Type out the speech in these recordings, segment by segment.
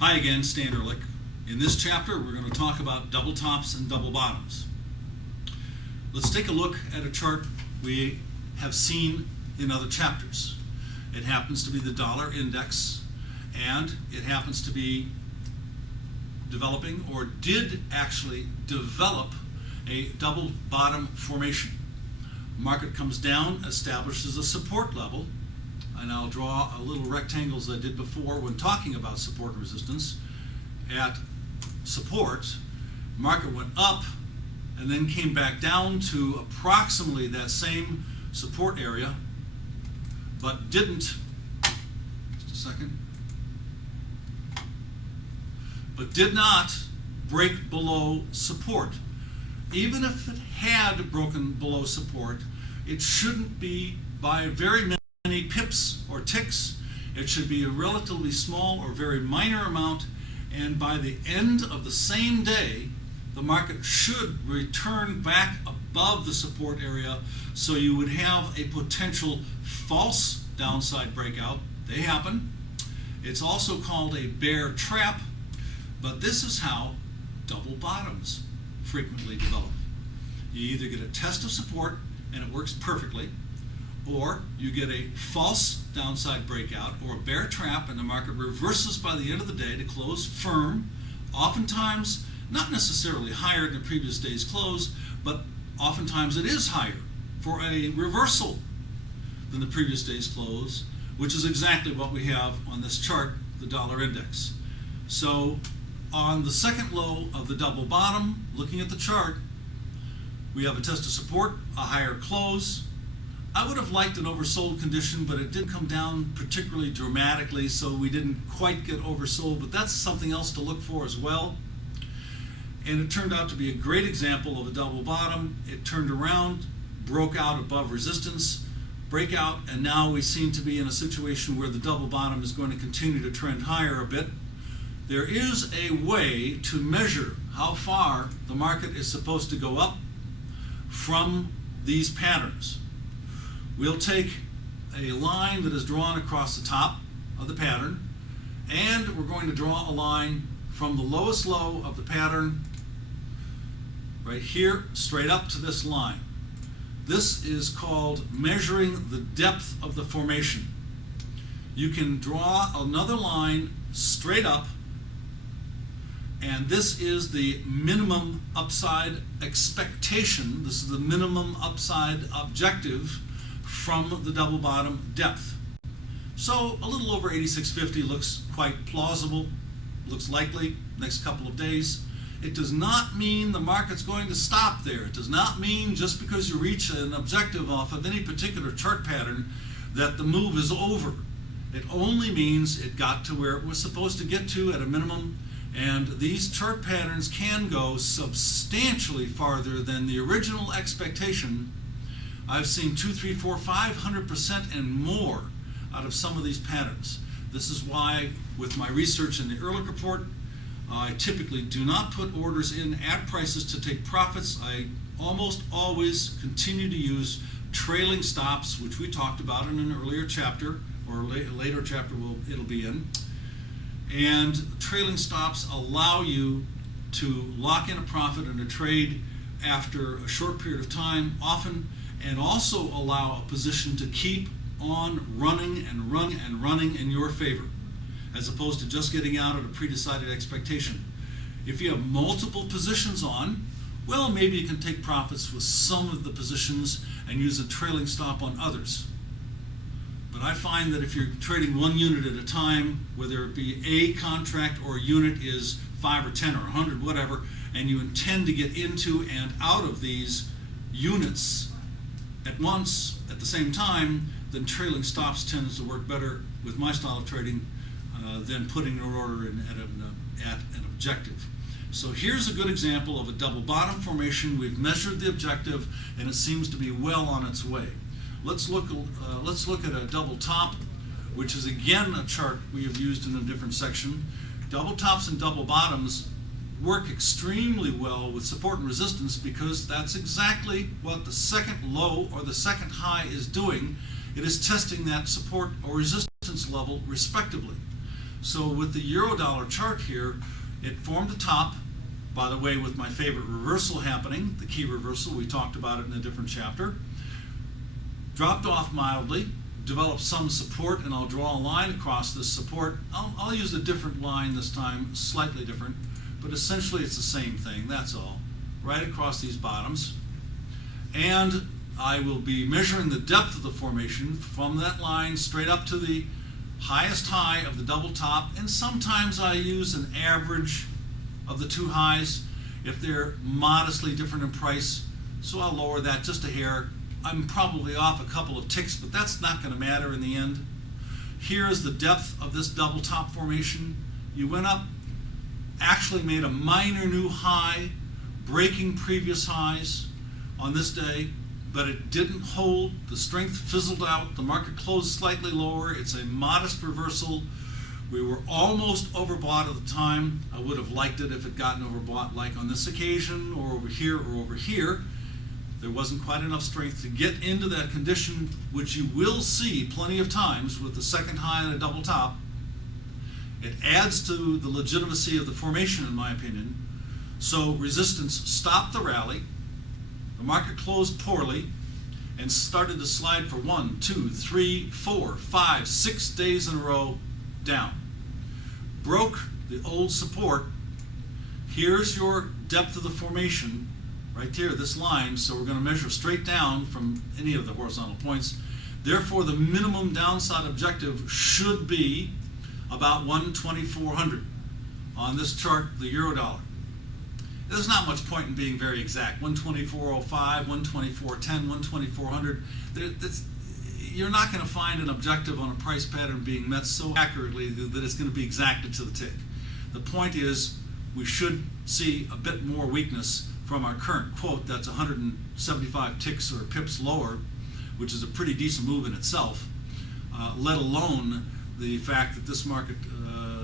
Hi again, Stan Ehrlich. In this chapter, we're going to talk about double tops and double bottoms. Let's take a look at a chart we have seen in other chapters. It happens to be the dollar index, and it happens to be developing, or did actually develop, a double bottom formation. Market comes down, establishes a support level, and I'll draw a little rectangle as I did before when talking about support and resistance. At support, market went up and then came back down to approximately that same support area, but didn't, just a second, but did not break below support. Even if it had broken below support, it shouldn't be by very many pips or ticks. It should be a relatively small or very minor amount, and by the end of the same day, the market should return back above the support area, so you would have a potential false downside breakout. They happen. It's also called a bear trap, but this is how double bottoms frequently develop. You either get a test of support and it works perfectly, or you get a false downside breakout or a bear trap and the market reverses by the end of the day to close firm, oftentimes not necessarily higher than the previous day's close, but oftentimes it is higher for a reversal than the previous day's close, which is exactly what we have on this chart, the dollar index. So on the second low of the double bottom, looking at the chart, we have a test of support, a higher close. I would have liked an oversold condition, but it did come down particularly dramatically, so we didn't quite get oversold, but that's something else to look for as well. And it turned out to be a great example of a double bottom. It turned around, broke out above resistance, breakout, and now we seem to be in a situation where the double bottom is going to continue to trend higher a bit. There is a way to measure how far the market is supposed to go up from these patterns. We'll take a line that is drawn across the top of the pattern, and we're going to draw a line from the lowest low of the pattern right here straight up to this line. This is called measuring the depth of the formation. You can draw another line straight up, and this is the minimum upside expectation. This is the minimum upside objective from the double bottom depth. So a little over 8650 looks quite plausible, looks likely next couple of days. It does not mean the market's going to stop there. It does not mean just because you reach an objective off of any particular chart pattern that the move is over. It only means it got to where it was supposed to get to at a minimum, and these chart patterns can go substantially farther than the original expectation. I've seen 2, 3, 4, 500% and more out of some of these patterns. This is why, with my research in the Ehrlich report, I typically do not put orders in at prices to take profits. I almost always continue to use trailing stops, which we talked about in an earlier chapter, or later chapter it'll be in. And trailing stops allow you to lock in a profit in a trade after a short period of time, often, and also allow a position to keep on running and running and running in your favor, as opposed to just getting out at a pre-decided expectation. If you have multiple positions on, well, maybe you can take profits with some of the positions and use a trailing stop on others. But I find that if you're trading one unit at a time, whether it be a contract or a unit is 5 or 10 or 100, whatever, and you intend to get into and out of these units at once, at the same time, then trailing stops tends to work better with my style of trading than putting an order in at an objective. So here's a good example of a double bottom formation. We've measured the objective, and it seems to be well on its way. Let's look at a double top, which is again a chart we have used in a different section. Double tops and double bottoms work extremely well with support and resistance, because that's exactly what the second low or the second high is doing. It is testing that support or resistance level respectively. So with the Eurodollar chart here, it formed a top, by the way, with my favorite reversal happening, the key reversal. We talked about it in a different chapter. Dropped off mildly, developed some support, and I'll draw a line across this support. I'll use a different line this time, slightly different, but essentially it's the same thing, that's all. Right across these bottoms. And I will be measuring the depth of the formation from that line straight up to the highest high of the double top, and sometimes I use an average of the two highs if they're modestly different in price, so I'll lower that just a hair. I'm probably off a couple of ticks, but that's not going to matter in the end. Here is the depth of this double top formation. You went up, actually made a minor new high, breaking previous highs on this day, but it didn't hold. The strength fizzled out. The market closed slightly lower. It's a modest reversal. We were almost overbought at the time. I would have liked it if it gotten overbought like on this occasion or over here or over here. There wasn't quite enough strength to get into that condition, which you will see plenty of times with the second high and a double top. It adds to the legitimacy of the formation, in my opinion. So resistance stopped the rally. The market closed poorly and started to slide for 1, 2, 3, 4, 5, 6 days in a row down. Broke the old support. Here's your depth of the formation right there, this line. So we're going to measure straight down from any of the horizontal points. Therefore, the minimum downside objective should be about 12400 on this chart, the Eurodollar. There's not much point in being very exact. 124.05, 124.10, 12400. You're not going to find an objective on a price pattern being met so accurately that it's going to be exacted to the tick. The point is, we should see a bit more weakness from our current quote. That's 175 ticks or pips lower, which is a pretty decent move in itself, let alone the fact that this market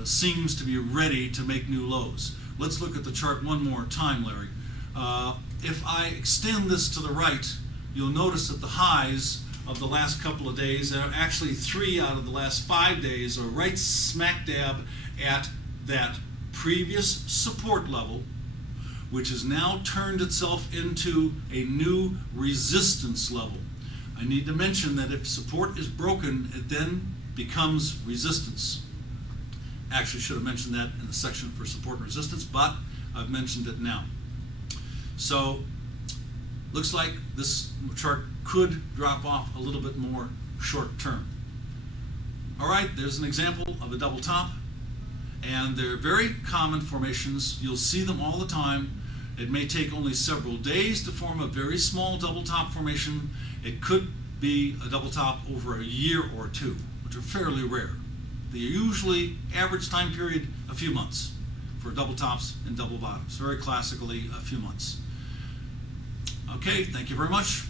seems to be ready to make new lows. Let's look at the chart one more time, Larry. If I extend this to the right, you'll notice that the highs of the last couple of days, actually 3 out of the last 5 days, are right smack dab at that previous support level, which has now turned itself into a new resistance level. I need to mention that if support is broken, it then becomes resistance. Actually should have mentioned that in the section for support and resistance, but I've mentioned it now. So looks like this chart could drop off a little bit more short term. All right, there's an example of a double top, and they're very common formations. You'll see them all the time. It may take only several days to form a very small double top formation. It could be a double top over a year or two, which are fairly rare. They're usually average time period a few months for double tops and double bottoms. Very classically, a few months. Okay, thank you very much.